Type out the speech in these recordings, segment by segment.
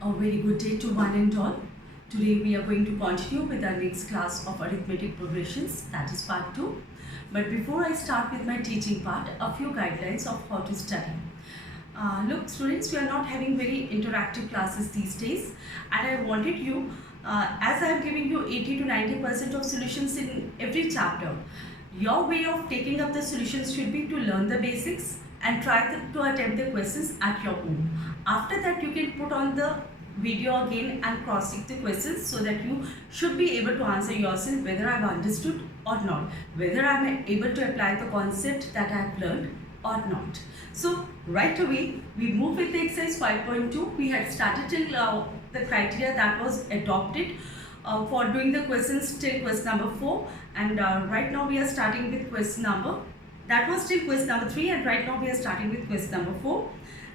A very good day to one and all. Today we are going to continue with our next class of arithmetic progressions, that is part 2. But before I start with my teaching part, a few guidelines of how to study. Look students, we are not having very interactive classes these days, and I wanted you, as I am giving you 80 to 90% of solutions in every chapter, your way of taking up the solutions should be to learn the basics and try to attempt the questions at your own. After that, you can put on the video again and cross-check the questions so that you should be able to answer yourself whether I've understood or not, whether I'm able to apply the concept that I've learned or not. So right away, we move with the exercise 5.2. We had started till the criteria that was adopted for doing the questions till question number 4, and right now we are starting with question number, that was till question number 3, and right now we are starting with question number 4.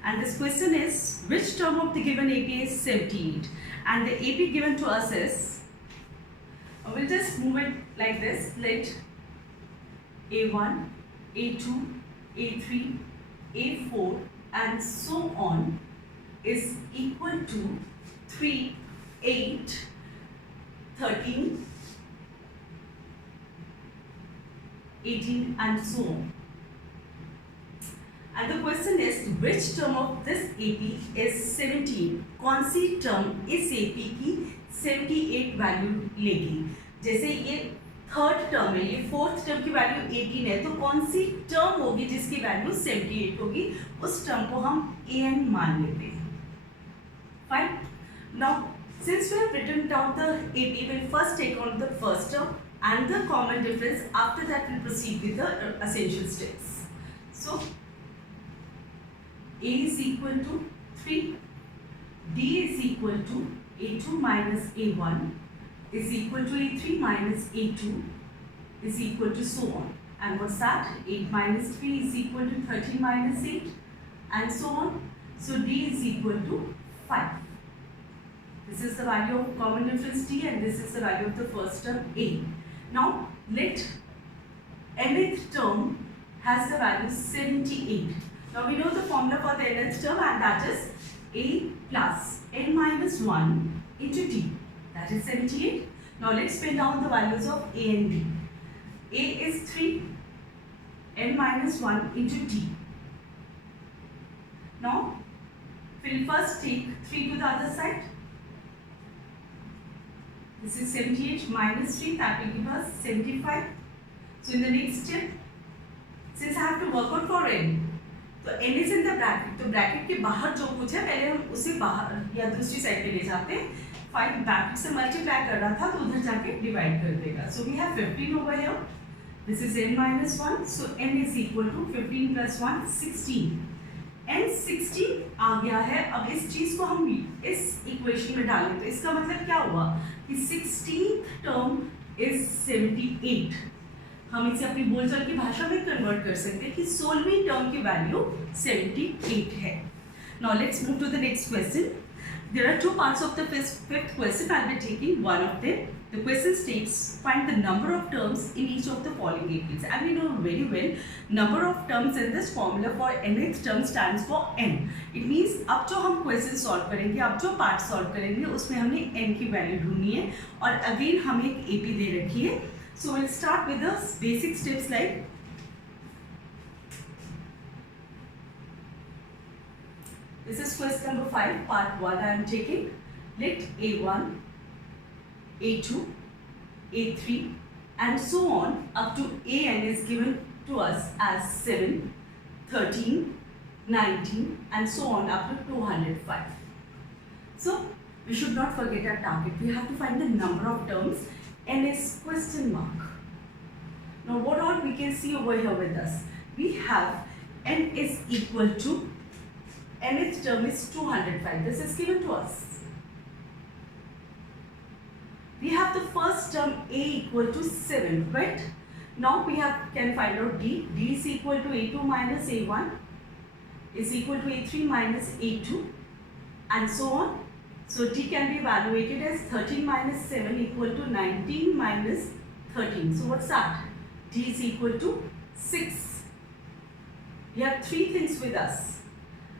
And this question is, which term of the given AP is 78? And the AP given to us is, we'll just move it like this, let A1, A2, A3, A4 and so on is equal to 3, 8, 13, 18 and so on. And the question is, which term of this AP is 17? कौन सी term इस AP की 78 value लेगी? जैसे ये third term है, ये fourth term की value 18 है, तो कौन सी टर्म होगी जिसकी वैल्यू 78 होगी? उस टर्म को हम an मान लेते हैं. Fine. Now, since we have written down the AP, we'll first take on the first term and the common difference. After that, we'll proceed with the essential steps. So, A is equal to 3, D is equal to A2 minus A1 is equal to A3 minus A2 is equal to so on. And what's that? 8 minus 3 is equal to 13 minus 8 and so on. So D is equal to 5. This is the value of common difference D and this is the value of the first term A. Now let nth term has the value 78. Now we know the formula for the nth term, and that is A plus n minus 1 into D. That is 78. Now let's pin down the values of A and D. A is 3, n minus 1 into D. Now we'll first take 3 to the other side. This is 78 minus 3, that will give us 75. So in the next step, since I have to work out for n, तो n is in the bracket, तो bracket के बाहर जो कुछ है पहले हम उसे बाहर या दूसरी साइड पे ले जाते हैं. 5 ब्रैकेट से मल्टीप्लाई कर रहा था तो उधर जाके डिवाइड कर देगा. So we have 15 over here. This is n minus 1. सो n is equal to 15 plus 1 16. n 16 आ गया है. अब इस चीज को हम इस इक्वेशन में डालें तो इसका मतलब क्या हुआ कि 16th टर्म इज 78. हम इसे अपनी बोलचाल की भाषा में कन्वर्ट कर सकते हैं कि 16वीं टर्म की वैल्यू 78 है. Now let's move to the next question. There are two parts of the fifth question. I'll be taking one of them. The question states, find the number of terms in each of the following APs. And we know very well, number of terms in this formula for nth term stands for n. It means अब जो हम question solve करेंगे, अब जो part solve करेंगे, उसमें हमने n की वैल्यू ढूंढनी है. और again हमें एक AP दे रखी है. So we'll start with the basic steps like this is question number 5, part 1 I am taking. Let A1, A2, A3 and so on up to AN is given to us as 7, 13, 19 and so on up to 205. So we should not forget our target. We have to find the number of terms. N is question mark. Now what all we can see over here with us? We have n is equal to, nth term is 205. This is given to us. We have the first term A equal to 7, right? Now we can find out D. D is equal to A2 minus A1 is equal to A3 minus A2 and so on. So D can be evaluated as 13 minus 7 equal to 19 minus 13. So what's that? D is equal to 6. We have three things with us.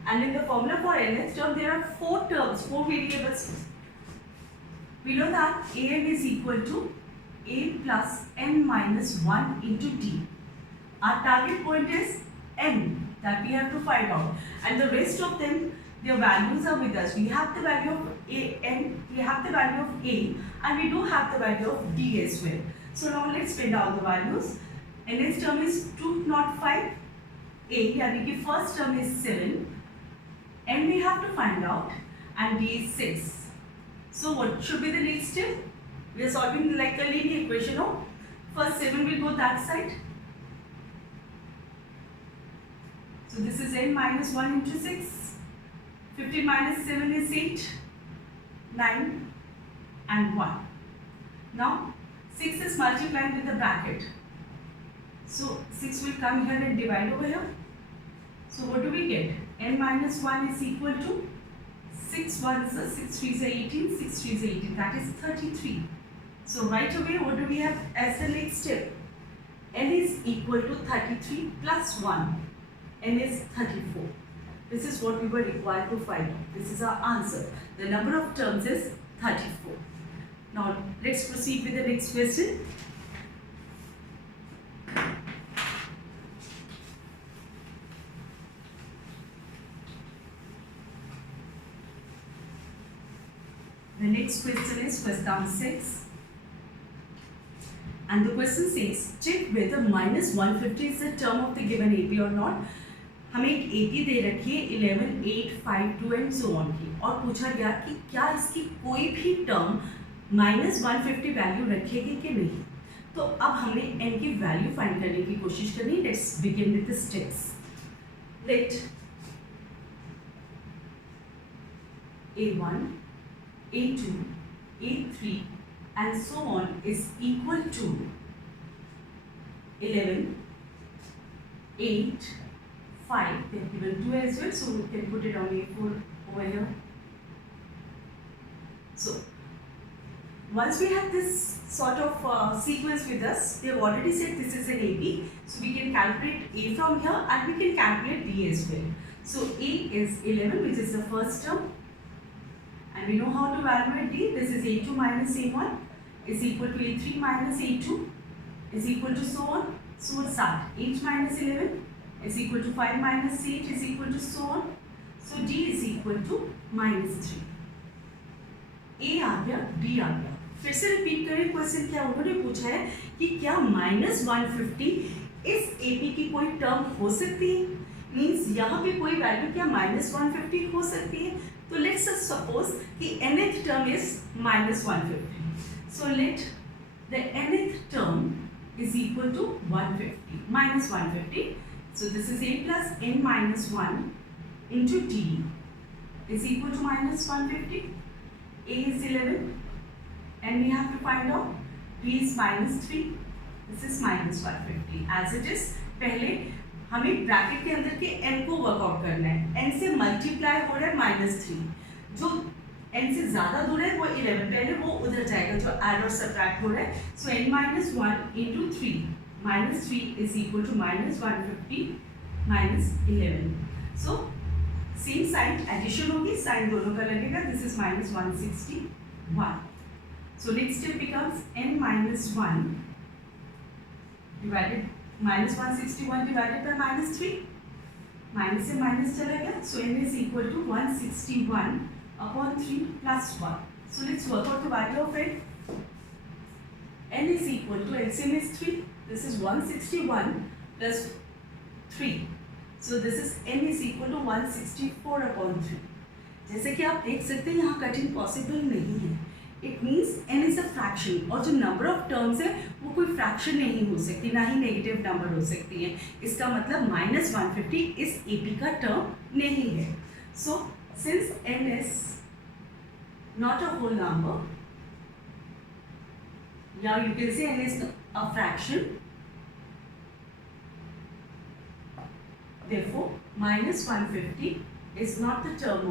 And in the formula for nth term, there are 4 terms, 4 variables. We know that an is equal to a plus n minus 1 into d. Our target point is n that we have to find out. And the rest of them, their values are with us. We have the value of n, we have the value of a, and we do have the value of d as well. So now let's find out the values. Nth term is 205, a यानी कि first term is 7, n we have to find out, and d is 6. So what should be the next step? We are solving like a linear equation. No? First 7 will go that side. So this is n minus 1 into 6. 15 minus 7 is 8, 9 and 1. Now 6 is multiplied with the bracket. So 6 will come here and divide over here. So what do we get? N minus 1 is equal to 6 1s are 6 3s are 18, 6 3s are 18. That is 33. So right away, what do we have as the next step? N is equal to 33 plus 1. N is 34. This is what we were required to find out. This is our answer. The number of terms is 34. Now let's proceed with the next question. The next question is question number 6. And the question says, check whether minus 150 is the term of the given AP or not. हमें एक AP दे रखी है 11, 8, 5, 2 and so on की, और पूछा गया कि क्या इसकी कोई भी टर्म minus 150 वैल्यू रखेगी कि नहीं. तो अब हमें n की वैल्यू फाइंड करने की कोशिश करनी. Let's begin with the steps. Let A1, A2, A3 and so on is equal to 11, 8, 5. They have given 2 as well, so we can put it on A4 over here. So once we have this sort of sequence with us, they have already said this is an AB, so we can calculate A from here and we can calculate B as well. So A is 11, which is the first term. And we know how to evaluate D. This is A2 minus A1 is equal to A3 minus A2 is equal to so on. So what's that? 8 minus 11 is equal to 5 minus 8 is equal to so on. So D is equal to minus 3. A आ गया, D आ गया. फिर से repeat करें question. क्या उन्होंने पूछा है कि क्या माइनस 150 इस AP की कोई टर्म हो सकती है. मीन्स यहाँ पे कोई वैल्यू क्या माइनस 150 हो सकती है. So let's suppose कि nth term is minus 150. So let the nth term is equal to 150 minus 150. So this is a plus n minus 1 into d is equal to minus 150. A is 11 and we have to find out b is minus 3. This is minus 150 as it is. पहले हमें bracket के अंदर के n को workout करना है. n से multiply हो रहा है माइनस 3. जो n से ज़्यादा दूर है वो 11, पहले वो उधर जाएगा जो ऐड और सब्ट्रैक्ट हो रहा है. सो n minus 1 into 3 minus 3 is equal to minus 150 minus 11. So same sign addition होगी, साइन दोनों का लगेगा. This is minus 161. So next step becomes n minus 1 divided minus 161 divided by minus 3. Minus से minus चला गया. So n is equal to 161 upon 3 plus 1. So let's work out the value of it. N is equal to LCM is 3. This is 161 plus 3. So this is n is equal to 164 upon 3. जैसे कि आप देख सकते हैं यहाँ cutting possible नहीं है. It means n is a fraction, और जो नंबर ऑफ टर्म्स है वो कोई फ्रैक्शन नहीं हो सकती, ना ही नेगेटिव नंबर हो सकती है. इसका मतलब माइनस 150 इस AP का टर्म नहीं है. So since n is not a whole number, या you can say n is a fraction, therefore minus 150 is not the term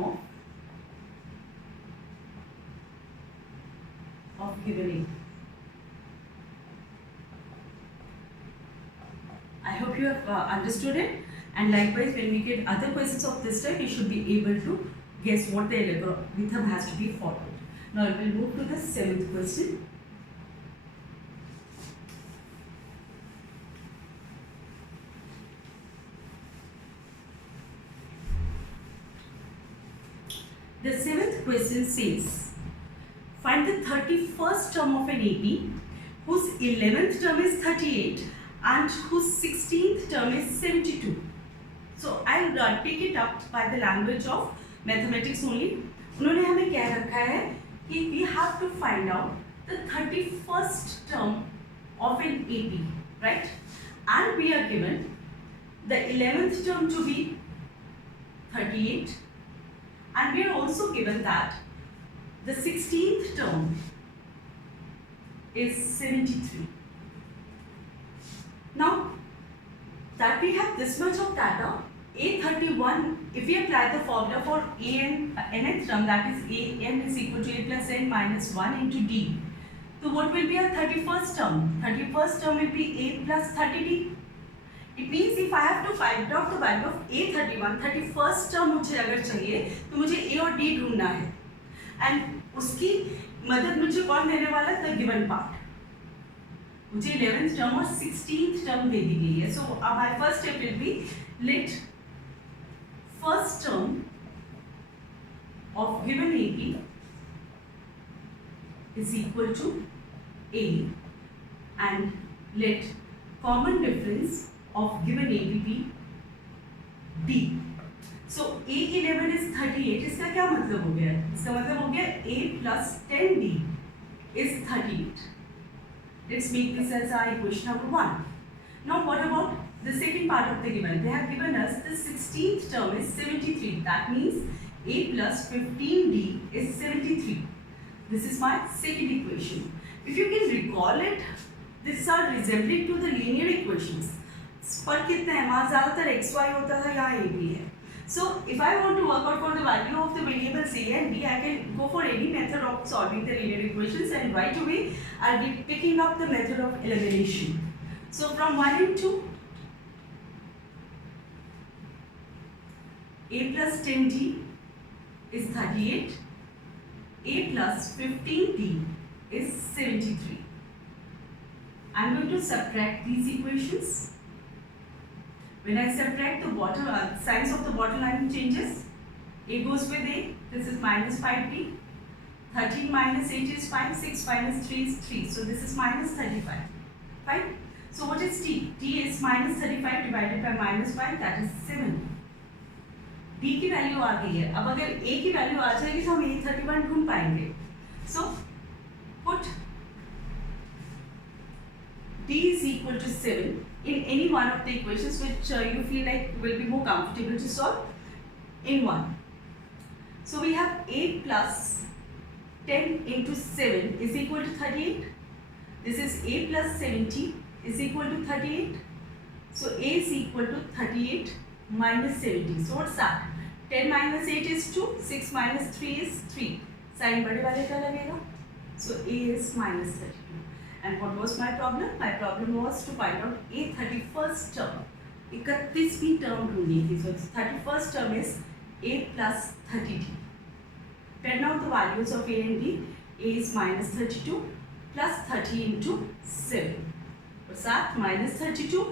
of given AP. I hope you have understood it. And likewise, when we get other questions of this type, you should be able to guess what the algorithm has to be followed. Now we will move to the 7th question. The 7th question says, find the 31st term of an AP whose 11th term is 38 and whose 16th term is 72. So I'll take it up by the language of mathematics only. उन्होंने हमें क्या रखा है कि we have to find out the 31st term of an AP, right? And we are given the 11th term to be 38, and we are also given that the 16th term is 73. Now that we have this much of data, A31, if we apply the formula for nth term, that is an is equal to a plus n minus 1 into d. So what will be our 31st term? 31st term will be a plus 30d. It means if I have to find out the value of A31, 31st term मुझे अगर चाहिए तो मुझे A और D ढूंढना है, and उसकी मदद मुझे कौन देने वाला है? The given part. मुझे 11th term और 16th term दे दी गई है. So my first step will be let first term of given AP is equal to A, and let common difference of given AP be D. So A11 is 38. इसका क्या मतलब हो गया? इसका मतलब हो गया A plus 10D is 38. Let's make this as our equation number 1. Now what about the second part of the given? They have given us the 16th term is 73. That means A plus 15D is 73. This is my second equation. If you can recall it, these are resembling to the linear equations. फर्क कितना है? वहाँ ज़्यादातर xy होता था, यहाँ a b है. So if I want to work out for the value of the variables a and b, I can go for any method of solving the linear equations, and right away I'll be picking up the method of elimination. So from 1 and 2, a plus 10d is 38, a plus 15d is 73. I'm going to subtract these equations. When I subtract the bottom, signs of the bottom line changes. A goes with A, this is minus 5D. 13 minus 8 is 5, 6 minus 3 is 3. So this is minus 35. Fine. So what is T? T is minus 35 divided by minus 5, that is 7. D की value आ गई है. अब अगर A की value आ जाएगी तो हम A31 ढूंढ पाएंगे. So put D is equal to 7 in any one of the equations which you feel like will be more comfortable to solve in one. So we have A plus 10 into 7 is equal to 38. This is A plus 70 is equal to 38. So A is equal to 38 minus 70. So what's that? 10 minus 8 is 2, 6 minus 3 is 3. Sign बड़े वाले का लगेगा. So A is minus 32. And what was my problem? My problem was to find out A 31st term. 31वीं term ढूंढनी थी. So 31st term is A plus 30D. Turn out the values of A and D. A is minus 32 plus 30 into 7. What's that? Minus 32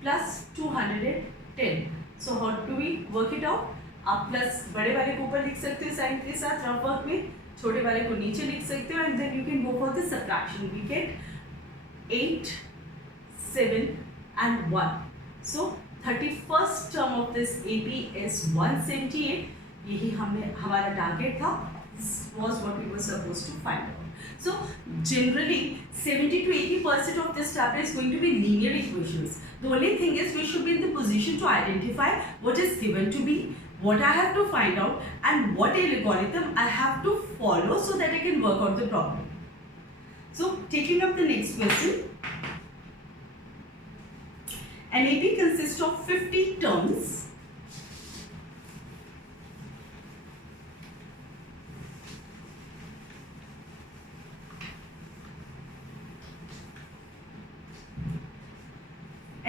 plus 210. So how do we work it out? आप plus बड़े वाले को ऊपर लिख सकते हो sign के साथ रफ वर्क में, छोटे वाले को नीचे लिख सकते हो, and then you can go for the subtraction. We get 8, 7 and 1. So 31st term of this AP is 178. यही हमारा टारगेट था. This was what we were supposed to find out. So generally 70 to 80% of this chapter is going to be linear equations. The only thing is we should be in the position to identify what is given to be, what I have to find out, and what algorithm I have to follow so that I can work out the problem. So taking up the next question. An AP consists of 50 terms.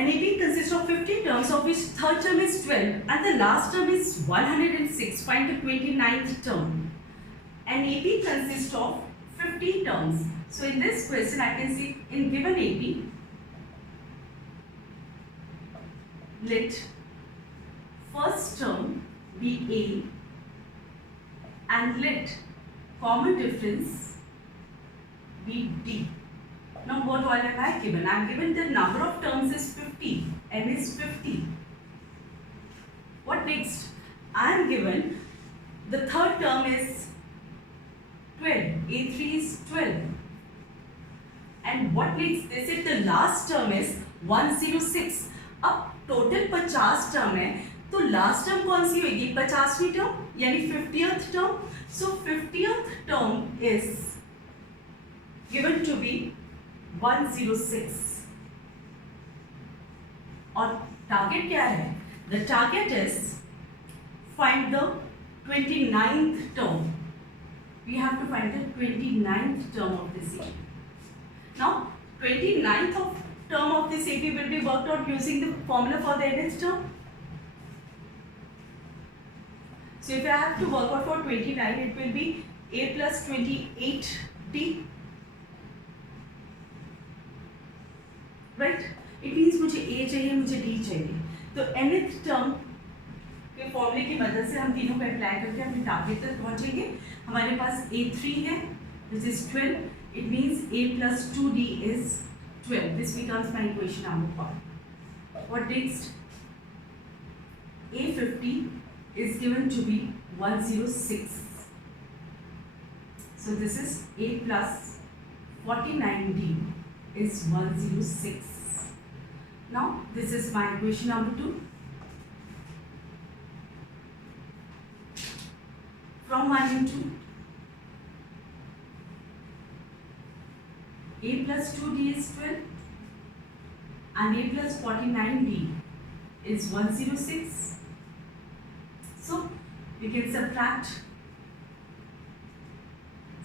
An AP consists of 50 terms, of which third term is 12 and the last term is 106. Find the 29th term. An AP consists of 50 terms. So in this question I can see in given AP, let first term be A and let common difference be D. Now what all am I given? I am given the number of terms is 50. N is 50. What next? I am given the third term is 12. A3 is 12. And what next? They said the last term is 106. अब total 50 term है तो last term कौन सी होगी? 50वीं term यानी 50th term. So 50th term is given to be 106. और target क्या है? The target is find the 29th term. We have to find the 29th term of this AP. Now 29th term of this AP will be worked out using the formula for the nth term. So if I have to work out for 29, it will be A plus 28D. Right? It means मुझे A चाहिए, मुझे D चाहिए. तो nth term के फॉर्मूले की मदद से हम तीनों को अप्लाई करके अपने टारगेट तक पहुंचेंगे. हमारे पास A3 है, which is 12. It means A plus 2D is 12. This becomes my equation number 1. What next? A50 is given to be 106. So this is A plus 49D is 106. Now this is my equation number 2. From 1 into A plus 2D is 12 and A plus 49D is 106. So we can subtract.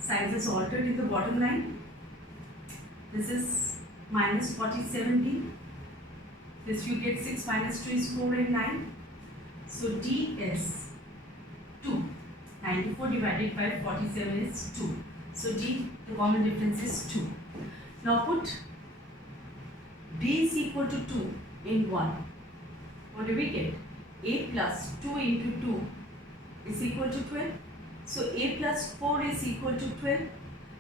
Signs is altered in the bottom line. This is minus 47D. This you get 6 minus 2 is 4 and 9. So D is 2. 94 divided by 47 is 2. So D, the common difference is 2. Now put D is equal to 2 in 1. What do we get? A plus 2 into 2 is equal to 12. So A plus 4 is equal to 12.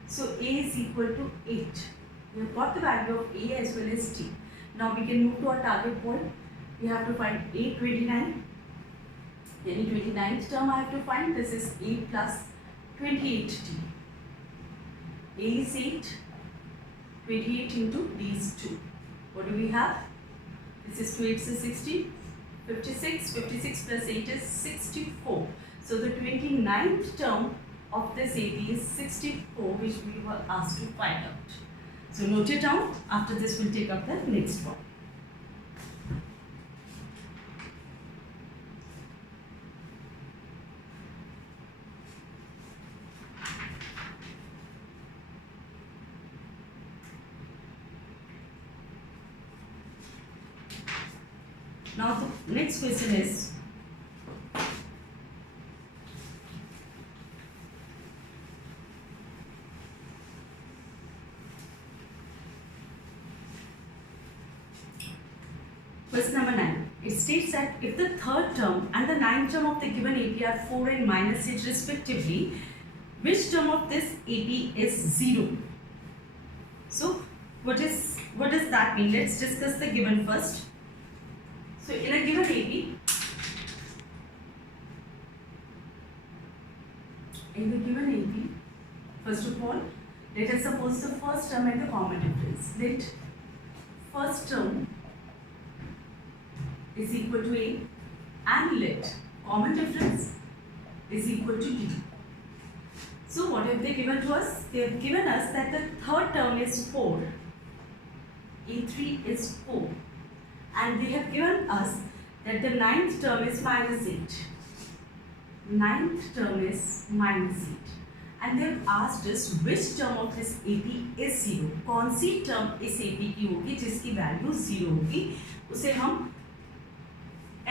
So A is equal to 8. We have got the value of A as well as D. Now we can move to our target point. We have to find A29. Any 29th term I have to find. This is A plus 28D. A is 8. 28 into D is 2. What do we have? This is 2 8 is 60. 56. 56 plus 8 is 64. So the 29th term of this AP is 64, which we were asked to find out. So note it down. After this we'll take up the next one. Now the next question is, question number 9. It states that if the third term and the ninth term of the given AP are 4 and minus 8 respectively, which term of this AP is 0? So what does that mean? Let's discuss the given first. So in a given AP, first of all, let us suppose the first term and the common difference. Let first term is equal to A and let common difference is equal to D. So what have they given to us? They have given us that the third term is 4, A3 is 4, and they have given us that the ninth term is minus 8. Ninth term is minus 8. and they've asked us which term of this AP is 0. कौन सी term इस AP की होगी जिसकी value 0 होगी, उसे हम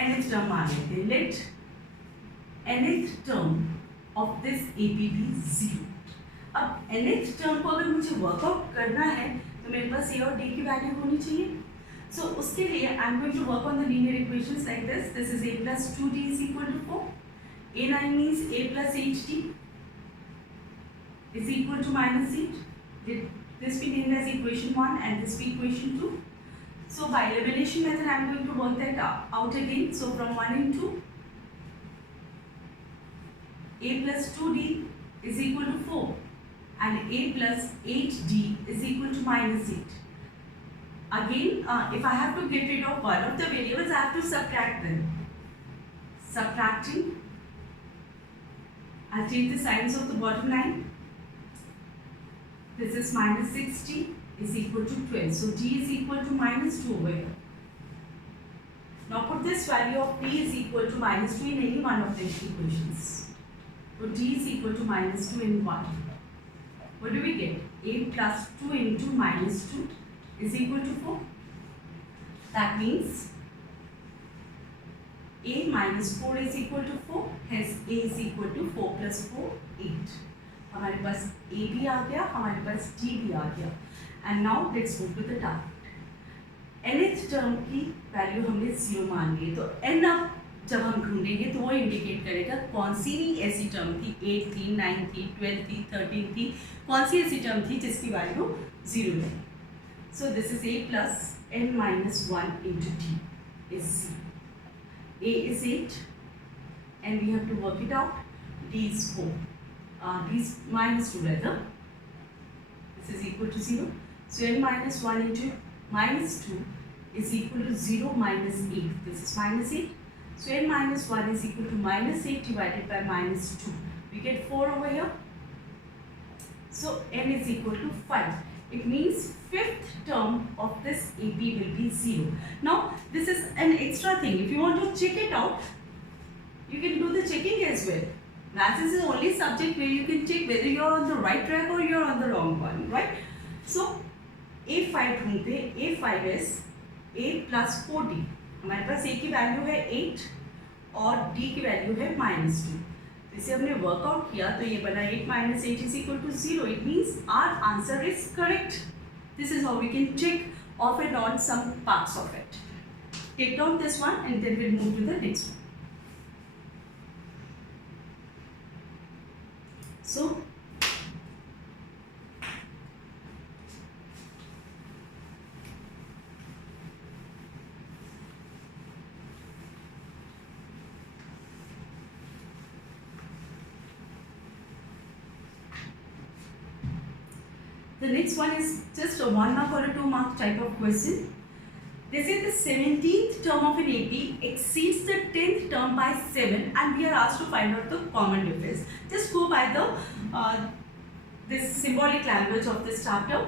nth term मान लेते हैं. Let nth term of this AP be 0. अब nth term को अगर मुझे वर्कआउट करना है तो मेरे पास a और d की वैल्यू होनी चाहिए. So उसके लिए I am going to work on the linear equations like this. This is a plus 2d is equal to 4. A9 means a plus 8d is equal to minus 8. This be named as equation 1 and this be equation 2. So by elimination method I am going to work that out again. So from 1 into a plus 2d is equal to 4 and a plus 8d is equal to minus 8. Again, if I have to get rid of one of the variables, I have to subtract them. Subtracting, I'll change the signs of the bottom line. This is minus 60 is equal to 12. So d is equal to minus 2 over here. Now put this value of p is equal to minus 2 in any one of the equations. So d is equal to minus 2 in 1. What do we get? A plus 2 into minus 2 is equal to 4. That means a minus 4 is equal to 4. Hence a is equal to 4 plus 4, 8. हमारे पास a भी आ गया, हमारे पास d भी आ गया. And now let's move to the target. nth term की value हमने 0 मान ली, तो n अब जब हम ढूंढेंगे तो वो इंडिकेट करेगा कौन सी भी ऐसी टर्म थी, 8 थी, 9 थी, 12 थी, 13 थी, कौन सी ऐसी टर्म थी जिसकी वैल्यू 0 है. So this is a plus n minus 1 into d is 0. A is 8 and we have to work it out. D is 4. D is minus 2 rather. This is equal to 0. So n minus 1 into minus 2 is equal to 0 minus 8. This is minus 8. So n minus 1 is equal to minus 8 divided by minus 2. We get 4 over here. So n is equal to 5. It means fifth term of this AP will be 0. Now this is an extra thing. If you want to check it out, you can do the checking as well. Maths is the only subject where you can check whether you are on the right track or you are on the wrong one, right? So A5 ढूंढते हैं. A5 is a plus 4d. हमारे पास a की value है 8 और d की value है minus 2. इसे हमने वर्कआउट किया तो ये बना 8 minus 8 is equal to 0. It means our answer is correct. This is how we can check off and on some parts of it. Take down this one and then we'll move to the next one. So the next one is just a 1 mark or a 2 mark type of question. They say the 17th term of an AP exceeds the 10th term by 7 and we are asked to find out the common difference. Just go by the this symbolic language of this chapter.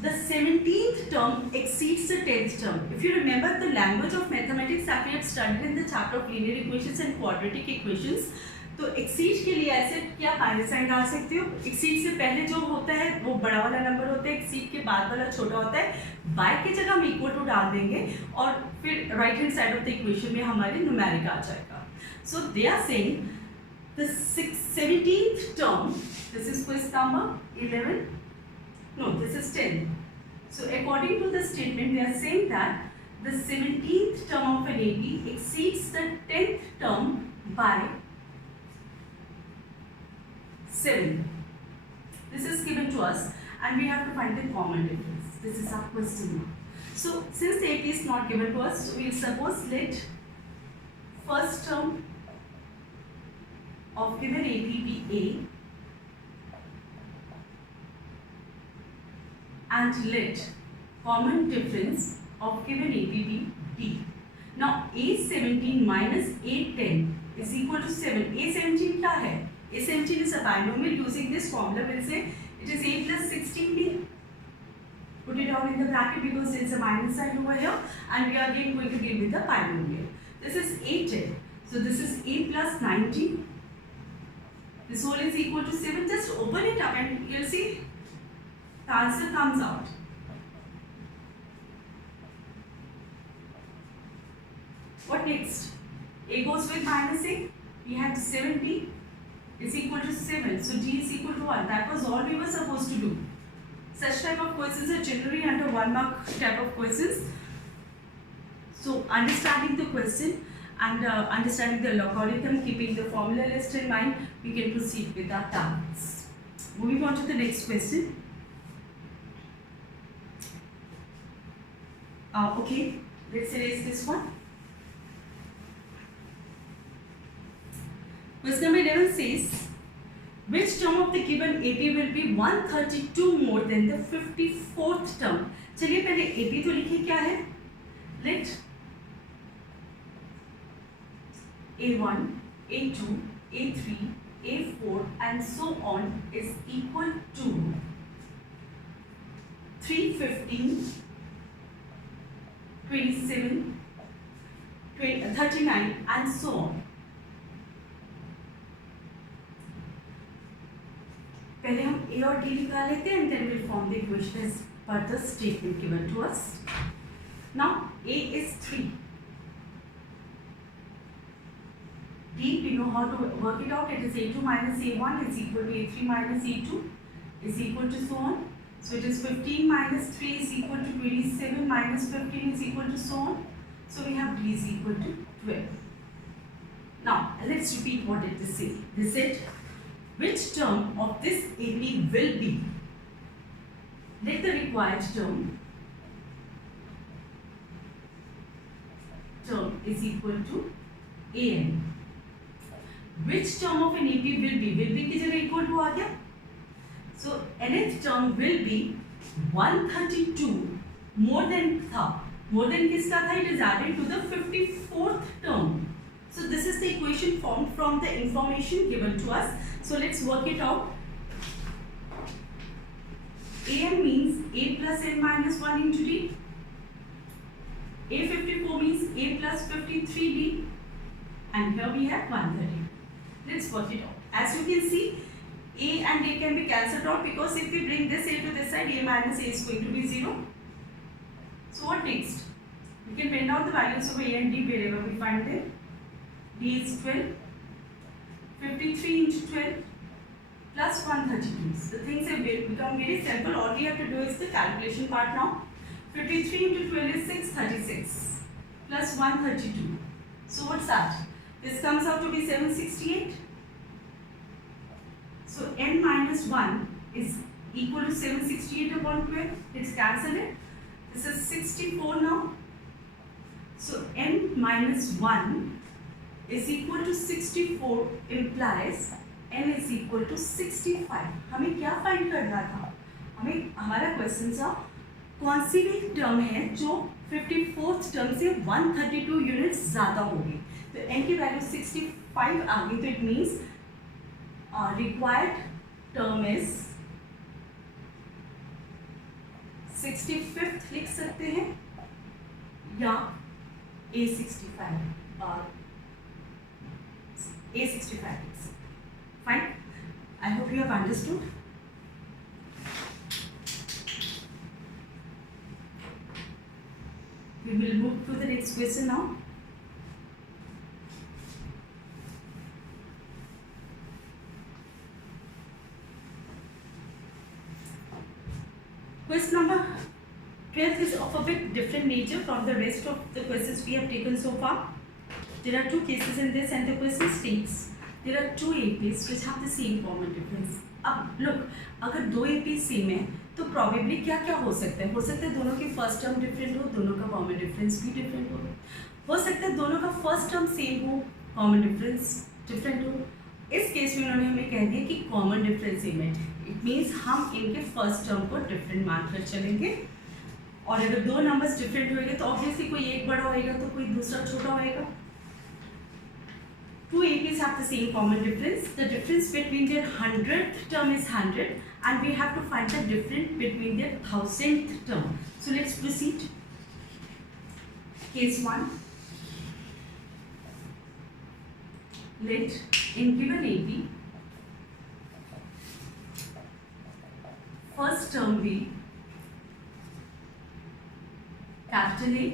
The 17th term exceeds the 10th term. If you remember the language of mathematics that we have studied in the chapter of linear equations and quadratic equations, तो exceed के लिए ऐसे क्या minus sign डाल सकते हो. Exceed से पहले जो होता है वो बड़ा वाला नंबर होता है, एक्सीड के बाद वाला छोटा होता है. बाय की जगह हम इक्वल टू डाल देंगे और फिर right hand side of the equation में हमारे न्यूमेरिक आ जाएगा. So they are saying the 17th term, this is question number 11, no this is 10. So according to the statement they are saying that the 17th term of an AP exceeds the 10th term by 7. This is given to us and we have to find the common difference. This is our question now. So since the AP is not given to us, so we will suppose let first term of given AP be A and let common difference of given AP be D. Now A17 minus A10 is equal to 7. A17 क्या है? A17 is a binomial. Using this formula, we'll say it is a plus 16b. Put it down in the bracket because there is a minus sign over here, and we are again going to deal with the binomial. This is A10. So this is a plus 19 This whole is equal to 7. Just open it up and you'll see the answer comes out. What next? A goes with minus A. We had 7D is equal to 7. So D is equal to 1. That was all we were supposed to do. Such type of questions are generally under 1 mark type of questions. So understanding the question and understanding the logarithm, keeping the formula list in mind, we can proceed with our targets. Moving on to the next question. Okay, let's erase this one. Question number 11 says, which term of the given AP will be 132 more than the 54th term? चलिए पहले AP तो लिखिए क्या है? Let A1, A2, A3, A4 and so on is equal to 315, 27, 39 and so on. पहले हम A और D निकाल लेते हैं and then we'll form the equation as per the statement given to us. Now A is 3. D, we know how to work it out. It is A2 minus A1 is equal to A3 minus A2 is equal to so on. So it is 15 minus 3 is equal to 27 minus 15 is equal to so on. So we have D is equal to 12. Now let's repeat what it is saying. They said, which term of this AP will be? Let the required term is equal to AN. Which term of an AP will be? Will be की जगह equal to आ गया. So nth term will be 132 more than था. More than किसका था? It is added to the 54th term. So this is the equation formed from the information given to us. So let's work it out. AM means A plus n minus 1 into D. A54 means A plus 53D. And here we have 130. Let's work it out. As you can see, A and A can be cancelled out because if we bring this A to this side, A minus A is going to be 0. So what next? We can bring down the values of A and D wherever we find them. D is 12. 53 into 12 plus 132. So things have become very simple. All we have to do is the calculation part now. 53 into 12 is 636 plus 132. So what's that? This comes out to be 768. So n minus 1 is equal to 768 upon 12. Let's cancel it. This is 64 now. So n minus 1 is equal to 64 implies n is equal to 65. हमें क्या find करना था? हमें हमारा question था कौन सी भी term है जो 54th टर्म से 132 यूनिट्स ज़्यादा होगी. तो n की वैल्यू 65 आ गई. तो it means required term is 65th लिख सकते हैं या A65 A65. Fine. I hope you have understood. We will move to the next question now. Question number 12 is of a bit different nature from the rest of the questions we have taken so far. There are two cases in this and the question states there are two APs which have the same common difference. अब look, अगर दो AP same है तो probably क्या क्या हो सकता है? हो सकता है दोनों की फर्स्ट टर्म डिफरेंट हो, दोनों का कॉमन डिफरेंस भी डिफरेंट हो सकता है दोनों का फर्स्ट टर्म सेम हो, कॉमन डिफरेंस डिफरेंट हो. इस केस में उन्होंने हमें कह दिया कि कॉमन डिफरेंस इमेज है. इट मीन्स हम इनके फर्स्ट टर्म को डिफरेंट मानकर चलेंगे और अगर दो नंबर्स डिफरेंट होंगे तो ऑब्वियसली कोई एक बड़ा होएगा तो कोई दूसरा छोटा होएगा. Two APs have the same common difference. The difference between their 100th term is 100 and we have to find the difference between their 1000th term. So let's proceed. Case 1. Let in given AP first term be capital A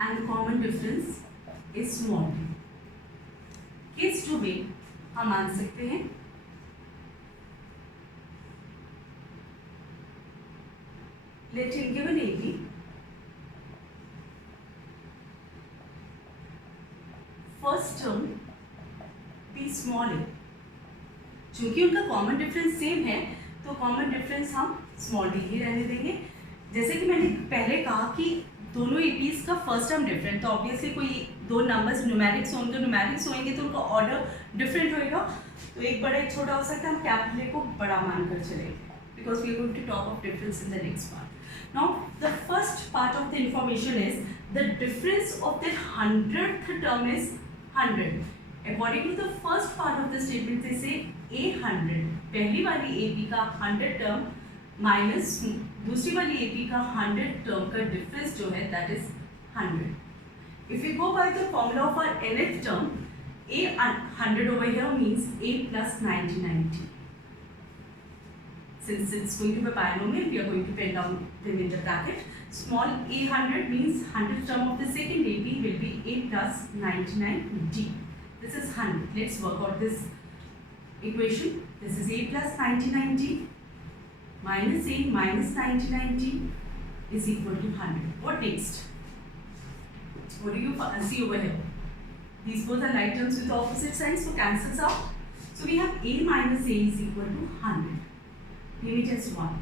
and the common difference is small a. Case 2 में हम मान सकते हैं let in given AB first term be small a. चूंकि उनका common difference same है तो common difference हम स्मॉल डी ही रहने देंगे। जैसे कि मैंने पहले कहा कि दोनों एपीज का फर्स्ट टर्म डिफरेंट, तो ऑब्वियसली कोई दो नंबर्स न्यूमेरिक्स होंगे, न्यूमेरिक्स होंगे तो उनका ऑर्डर डिफरेंट होएगा, तो एक बड़ा एक छोटा हो सकता है। हम कैपिटल ए को बड़ा मानकर चलेंगे because we are going to talk of difference in the next part. Now the first part of the information is the difference of the 100th term is 100। According to the first part of the statement, they say A100, पहली वाली AP का 100 term minus दूसरी वाली AP का 100 term का difference जो है that is 100. If we go by the formula of our nth term, A100 over here means A plus 90. Since it's going to be binomial, we are going to pen down them in the bracket. Small A100 means 100th term of the second AP will be A plus 99D. This is 100. Let's work out this equation. This is A plus 99D minus A minus 99D is equal to 100. What next? What do you see over here? These both are like terms with opposite signs, so cancels out. So we have A minus A is equal to 100. Limit is 1.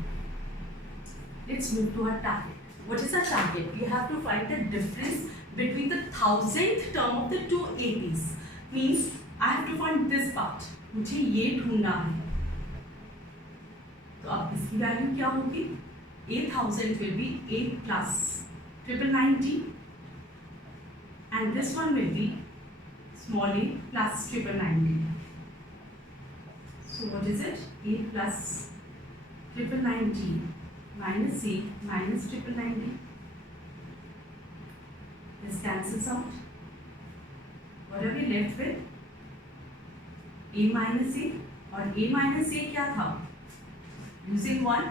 Let's move to our target. What is our target? We have to find the difference between the 1000th term of the two APs. Means I have to find this part. मुझे ये ढूंढना है। तो अब इसकी value क्या होगी? 8000 will be A plus 990 and this one will be small a plus 990. So what is it? A plus 990 minus A minus 990. This cancels out. What are we left with? A minus A, और A minus A क्या था? Using 1,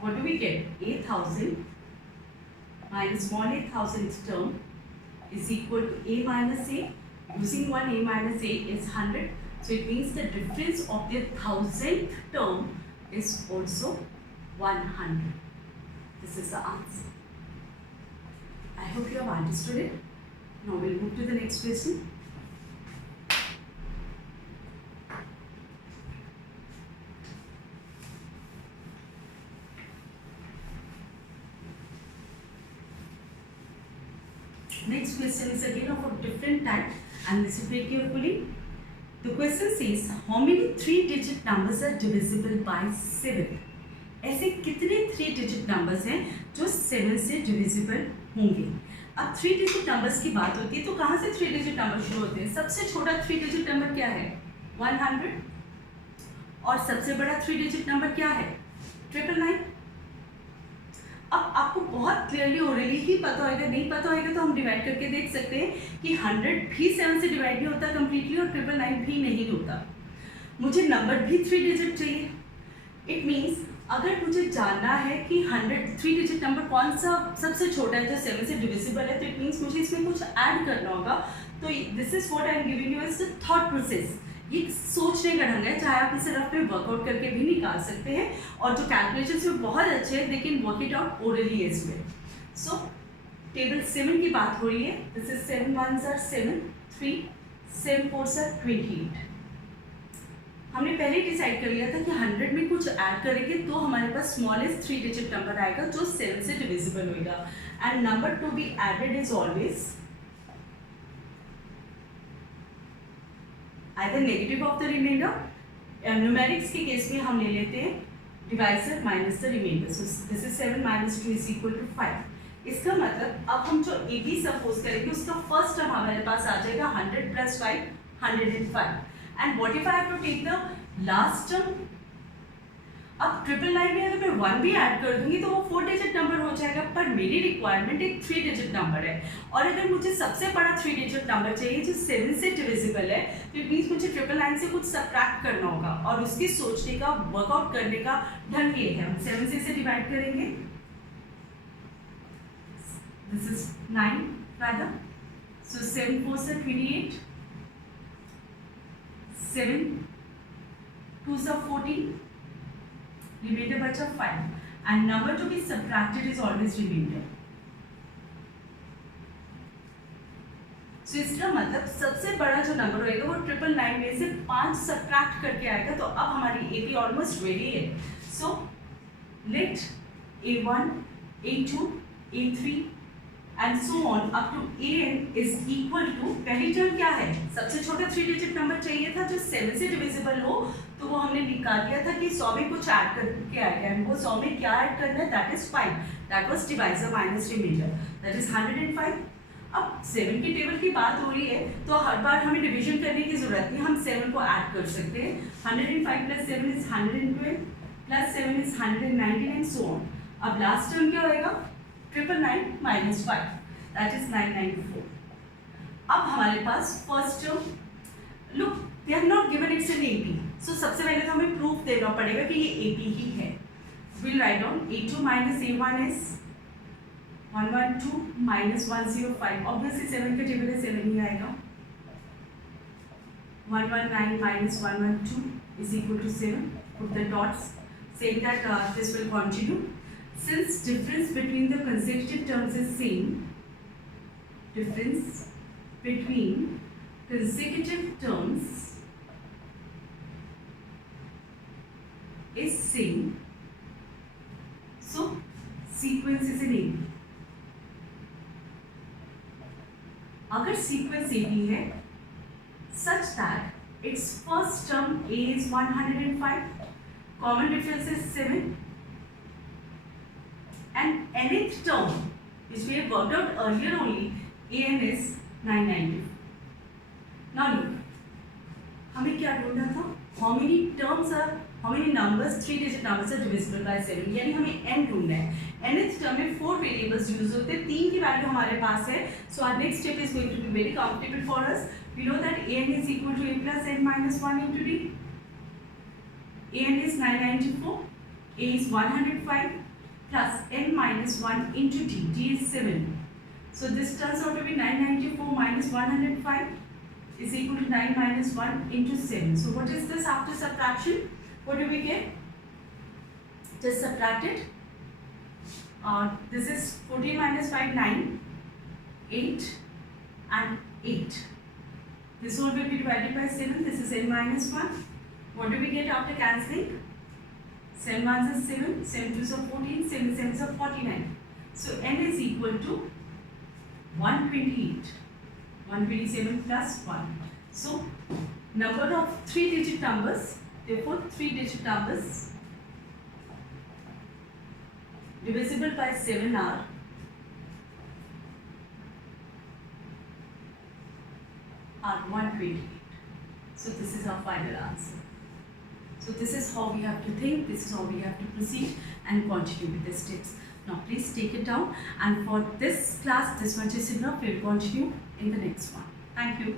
what do we get? 8000 minus small a 1000th term is equal to A minus A. Using 1, A minus A is 100. So it means the difference of the 1000th term is also 100. This is the answer. I hope you have understood it. Now we'll move to the next question. Next question is again of a different type and listen very carefully. The question says how many 3-digit numbers are divisible by 7? ऐसे कितने 3-digit numbers हैं जो 7 से divisible होंगे? अब 3-digit numbers की बात होती है तो कहाँ से 3-digit numbers शुरू होते हैं? सबसे छोटा 3-digit number क्या है? 100 और सबसे बड़ा 3-digit number क्या है? 999. अब आपको बहुत क्लियरली ओरली ही पता होगा, नहीं पता होगा तो हम डिवाइड करके देख सकते हैं कि 100 भी 7 से डिवाइड नहीं होता कम्प्लीटली और 999 भी नहीं होता। मुझे नंबर भी 3-digit चाहिए। इट मीन्स अगर मुझे जानना है कि 3-digit नंबर कौन सा सबसे छोटा है जो 7 से डिविजिबल है, तो इट मीन्स मुझे इसमें कुछ ऐड करना होगा। तो this is what I am giving you is the thought process. ये सोचने का ढंग है, चाहे आप इसे रफ में वर्कआउट करके भी निकाल सकते हैं और जो कैलकुलेशंस में बहुत अच्छे हैं, लेकिन work it out orally as well. So table 7 की बात हो रही है। This is 7 1s are 7, 3 7 4s are 28। हमने पहले डिसाइड कर लिया था कि 100 में कुछ ऐड करेंगे तो हमारे पास स्मॉलेस्ट 3-digit नंबर आएगा जो 7 से डिविजिबल होगा। And number to be added is always either negative of the remainder. Numerics के केस में हम ले लेते हैं divisor minus the remainder. So this is 7 minus 2 is equal to 5. इसका मतलब अब हम जो AB सपोज करेंगे उसका फर्स्ट टर्म हमारे पास आ जाएगा 100 plus 5 105. And what if I have to take the last term? अब 999 में अगर मैं 1 भी ऐड कर दूंगी तो वो 4 डिजिट नंबर हो जाएगा, पर मेरी रिक्वायरमेंट एक 3 डिजिट नंबर है। और अगर मुझे सबसे बड़ा 3 डिजिट नंबर चाहिए जो 7 से डिविजिबल है, तो इट मीन्स मुझे 999 से कुछ सब्ट्रैक्ट करना होगा, और उसकी सोचने का, वर्कआउट करने का ढंग ये है। हम 7 से इसे डिवाइड करेंगे, दिस इज 9 rather, so 7 4 से 28, 7 2 से 14, remainder बचा 5, and number to be subtracted is always remainder. So इसका मतलब सबसे बड़ा जो नंबर होएगा वो 999 में से 5 सब्ट्रैक्ट करके आएगा, तो अब हमारी AP ऑलमोस्ट रेडी है। So let A1, A2, A3 and so on up to AN is equal to, पहली टर्म क्या है, सबसे छोटा 3 डिजिट नंबर चाहिए था जो 7 से डिविजिबल हो, तो वो हमने निकाल दिया था कि 100 में कुछ ऐड करके आएगा, एंड वो 100 में क्या ऐड करना है, that is 5, that was divisor minus remainder, that is 105। अब 7 की टेबल की बात हो रही है तो हर बार हमें डिवीजन करने की जरूरत नहीं, हम 7 को ऐड कर सकते हैं। 105 plus 7 is 112, plus 7 is 119 and so on. अब लास्ट टर्म क्या होएगा, 999 माइनस 5, दैट इज 994। अब हमारे पास first term, look they have not given it's an AP, so सबसे पहले तो हमें प्रूफ देना पड़ेगा कि ये AP ही है। Will write down A2 minus A1 is 112 minus 105, obviously 7 का टेबल है 7 ही आएगा। 119 minus 112 is equal to 7, put the dots, saying that this will continue. Since difference between the consecutive terms is same, difference between consecutive terms is same, so sequence is an AP. अगर sequence AP है such that its first term A is 105, common difference is 7, and nth term which we have worked out earlier only, AN is 990. Now look, हमें क्या ढूंढना था, how many terms are, how many numbers, 3 digit numbers are divisible by 7, यानी हमें n ढूंढना है। nth term में 4 variables use होते हैं, 3 की वैल्यू हमारे पास है, so our next step is going to be very comfortable for us. We know that AN is equal to A plus n minus 1 into D. AN is 994, A is 105 plus n minus 1 into D. D is 7. So this turns out to be 994 minus 105 is equal to 9 minus 1 into 7. So what is this after subtraction? What do we get? Just subtract it. This is 14 minus 5, 9, 8 and 8. This one will be divided by 7. This is n minus 1. What do we get after cancelling? 7 1s is 7, 7 2s are 14, 7 7s are 49. So n is equal to 128. 127 plus 1. So number of 3 digit numbers, therefore 3 digit numbers divisible by 7 are are 128. So this is our final answer. So this is how we have to think, this is how we have to proceed and continue with the steps. Now please take it down, and for this class this much is enough. We will continue in the next one. Thank you.